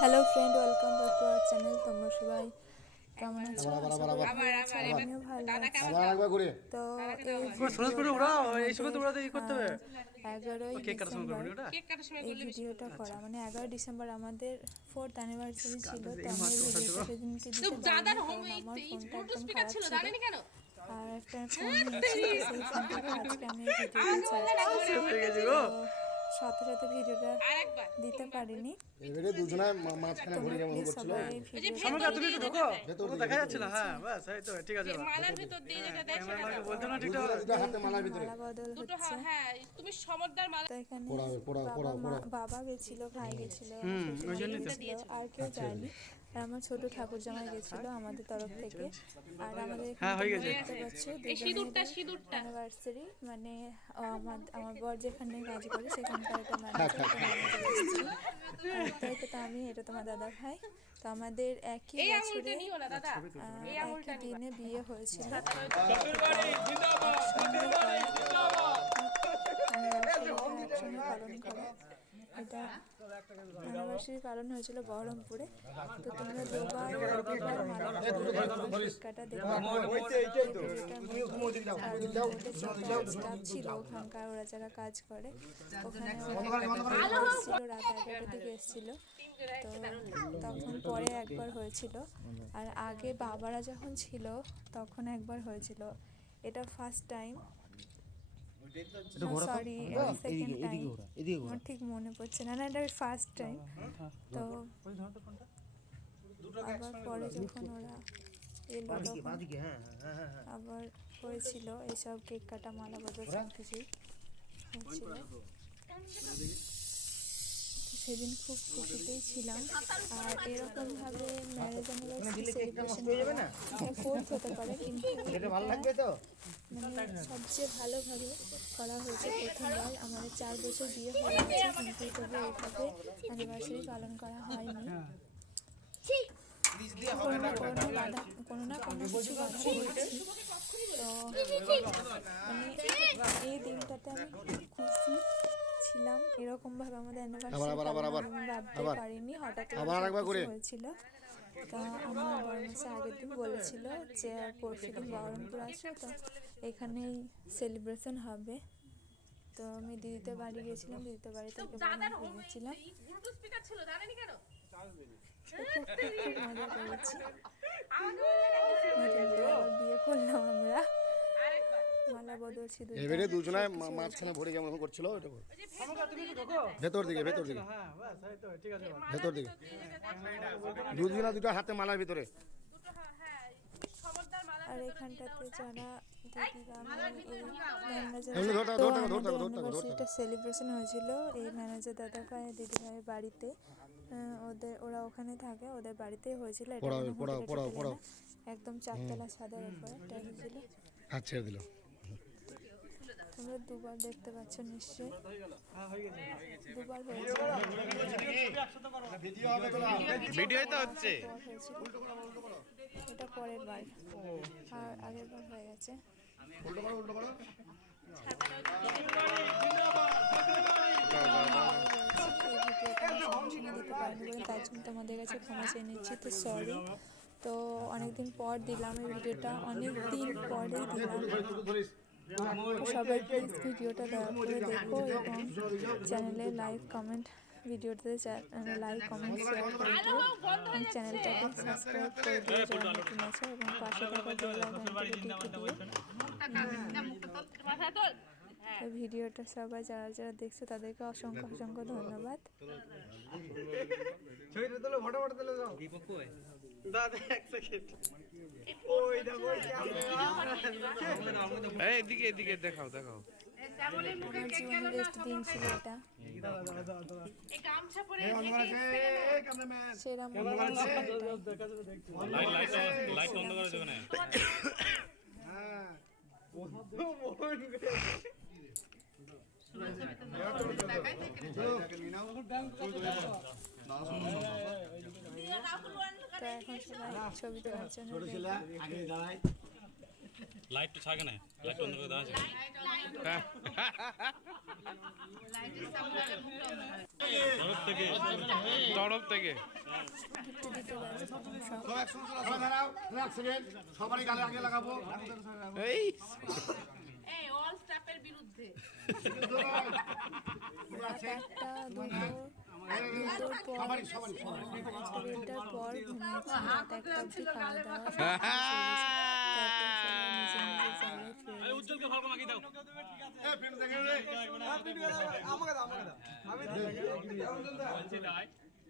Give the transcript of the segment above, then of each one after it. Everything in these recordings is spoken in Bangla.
Hello friend welcome back to our channel তোমরা সবাই কেমন আছো? আবার, আবার, আবার। ভালো আছো? আমিও ভালো আছি। তো এই হবে? এগারোই কেক কাটার সময় করবি ওটা? এই ভিডিওটা করা। মানে এগারো ডিসেম্বর আমাদের ফোর্থ অ্যানিভার্সারি ছিল তো আমি এই ভিডিওটা সেদিনকে দিতে পারিনি আমার ফোনটা একদম খারাপ ছিল আর একটা ফোন সেই আজকে আমি এই ভিডিওটা হয়ে সাথে সাথে ভিডিওটা দিতে পারিনি। এবারে দুজনায় মাঝখানে ঘুরে যেমন প্লিজ করছিল। সামনে তুমি একটু ঢোকো। ভেতর দেখা যাচ্ছে না। হ্যাঁ বাস এই তো ঠিক আছে। মালার ভিতর দিয়ে যেটা দেয় সেটা বলতে না ঠিক দুজনে হাতে মালার ভিতরে। দুটো হ্যাঁ তুমি সমর্দার মালা এখানে পড়াবে, পড়াও, বাবা পড়াও। বাবা গেছিল ভাই গেছিল ওই জন্যই তো। আর কেউ যায়নি। আর আমার ছোট ঠাকুর জামাই গেছিল আমাদের তরফ থেকে। আর আমাদের হ্যাঁ, হয়ে গেছে। দেখতে পাচ্ছ এই সিঁদুরটা সিঁদুরটা। অ্যানিভার্সারি মানে আমার আমার বর যেখানে কাজ করে সেখানকার একটা হ্যাঁ, ম্যানেজার তাই তো আমি এটা তোমার দাদা ভাই। তো আমাদের একই এই বছরে নিও না দাদা। আহ, একই দিনে বিয়ে হয়েছিল। একসঙ্গে পালন করে। এটা অ্যানিভার্সারি পালন হয়েছিল বহরমপুরে। তো তোমরা দুবার মালা স্টাফ ছিল ওখানকার ওরা যারা কাজ করে। ওখানে এসেছিল রাত এগারোটার দিকে এসেছিল। তো তখন পরে একবার হয়েছিল। আর আগে বাবারা যখন ছিল তখন একবার হয়েছিল। এটা first time sorry second time আমার ঠিক মনে পড়ছে না না এটা ফার্স্ট টাইম তো আবার পরে যখন ওরা এলো তখন আবার হয়েছিল এইসব কেক কাটা মালা বদল সব কিছুই সেদিন খুব খুশিতেই ছিলাম। আর এরকম ফোর্থ হতে পারে কিন্তু মানে সবচেয়ে ভালোভাবে করা হয়েছে প্রথমবার আমাদের চার বছর বিয়ে হয়ে গেছে কিন্তু তবু এইভাবে অ্যানিভার্সারি পালন করা হয়নি কোনো না? কোনো বাধা কোনো না কোনো কিছু বাধা পেয়েছি তো মানে এই দিনটাতে আমি খুশি ছিলাম এরকম ভাবে আমাদের অ্যানিভার্সারি ভাবতে পারিনি হঠাৎ হয়েছিল। তা আমার বরমাসে আগের দিন বলেছিল যে পরশু দিন বহরমপুর আসবে তো এখানেই সেলিব্রেশন হবে। তো আমি দিদিতে বাড়ি গিয়েছিলাম দিদিতে বাড়ি থেকে বলেছিলাম খুব মজা করেছি। বিয়ে বদল সিঁদুর এবারে দুজনায় মাঝখানে ঘুরে যেমন করছিল ওটা ভেতর দিকে ভেতর দিকে হ্যাঁ বাস এই তো ঠিক আছে ভেতর দিকে। দুজনা দুটো হাতে মালার ভিতরে। হ্যাঁ মালা আর এখানটাতে। অ্যানিভার্সারিটা সেলিব্রেশন হয়েছিল। এই ম্যানেজার দাদা ভাই দিদি ভাইয়ের বাড়িতে। আহ, ওদের ওরা ওখানে থাকে ওদের বাড়িতেই হয়েছিল। এটা। একদম চারতলা সাদার উপরে এটা হয়েছিল ছেড়ে দিল। তোমরা দুবার দেখতে পাচ্ছ নিশ্চয়ই। হ্যাঁ দুবার হয়েছিল ভিডিওই তো হচ্ছে। এটা পরের বার। আর আগের বার হয়ে গেছে। তার জন্য তোমাদের কাছে ক্ষমা চেয়ে নিচ্ছি তো সরি তো অনেকদিন পর দিলাম এই ভিডিওটা অনেক দিন পরেই দিলাম। সবাই প্লিজ ভিডিওটা দয়া করে দেখো এবং চ্যানেলে লাইক, কমেন্ট, ভিডিওতে লাইক, কমেন্ট শেয়ার করে দিও। এবং চ্যানেলটাকে সাবস্ক্রাইব করে দিও যারা নতুন আছে এবং পাশে থাকা বেল টিপে ভিডিওটা সবাই যারা যারা দেখছে, তাদেরকে অসংখ্য অসংখ্য ধন্যবাদ। দাদা এক সেকেন্ড ওই দেখো ওই এদিকে এদিকে দেখাও দেখাও। না হ্যাঁ তো এখন সবাই ছবি তোলার জন্য লাইট তো থাকে না লাইট অন্ধ করে দেওয়া আছে। তরফ থেকে। সবাই গালে আগে লাগাবো। এই। অল বিরুদ্ধে? একটা দুটো দুটোর পর পর ঘুমিয়েছি রাত একটা অবধি খাওয়া দাওয়া রে। আমাকে দাও আমাকে দাও। আমি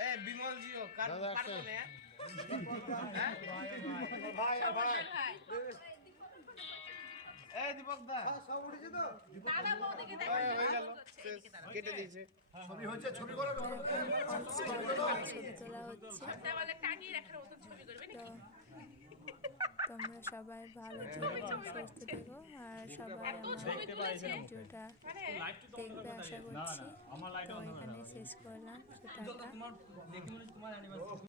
এ বিমল জিও কার কার কোনে ভাই ভাই ভাই এ দীপক দা। সব উঠেছে তো? দাদা বৌদিকে দেখো কেটে দিয়েছে। ছবি হচ্ছে ছবি করে। ছবি তোলা হচ্ছে। ছোটটা রাখার মতো ছবি করবে নাকি? তোমরা সবাই ভালো থেকো সুস্থ থেকো আর সবাই আমার ভিডিওটা মানে দেখবে আশা করছি। তো এখানে শেষ করলাম। তো টাটা